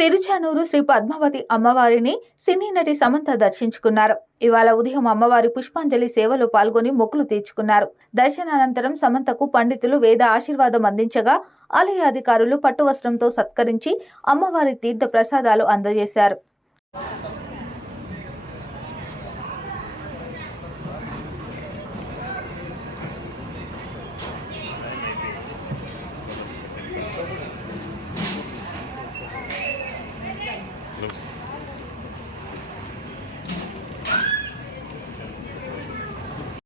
తిరుచానూరు శ్రీ పద్మావతి అమ్మవారిని సినీ నటి సమంత దర్శించుకున్నారు ఇవాళ ఉదయం అమ్మవారి పుష్పాంజలి సేవలో పాల్గొని మొక్కులు తీర్చుకున్నారు దర్శనానంతరం సమంతకు పండితులు వేద ఆశీర్వాదం అందించగా ఆలయ అధికారులు పట్టువస్త్రంతో సత్కరించి అమ్మవారి తీర్థ ప్రసాదాలు అందజేశారు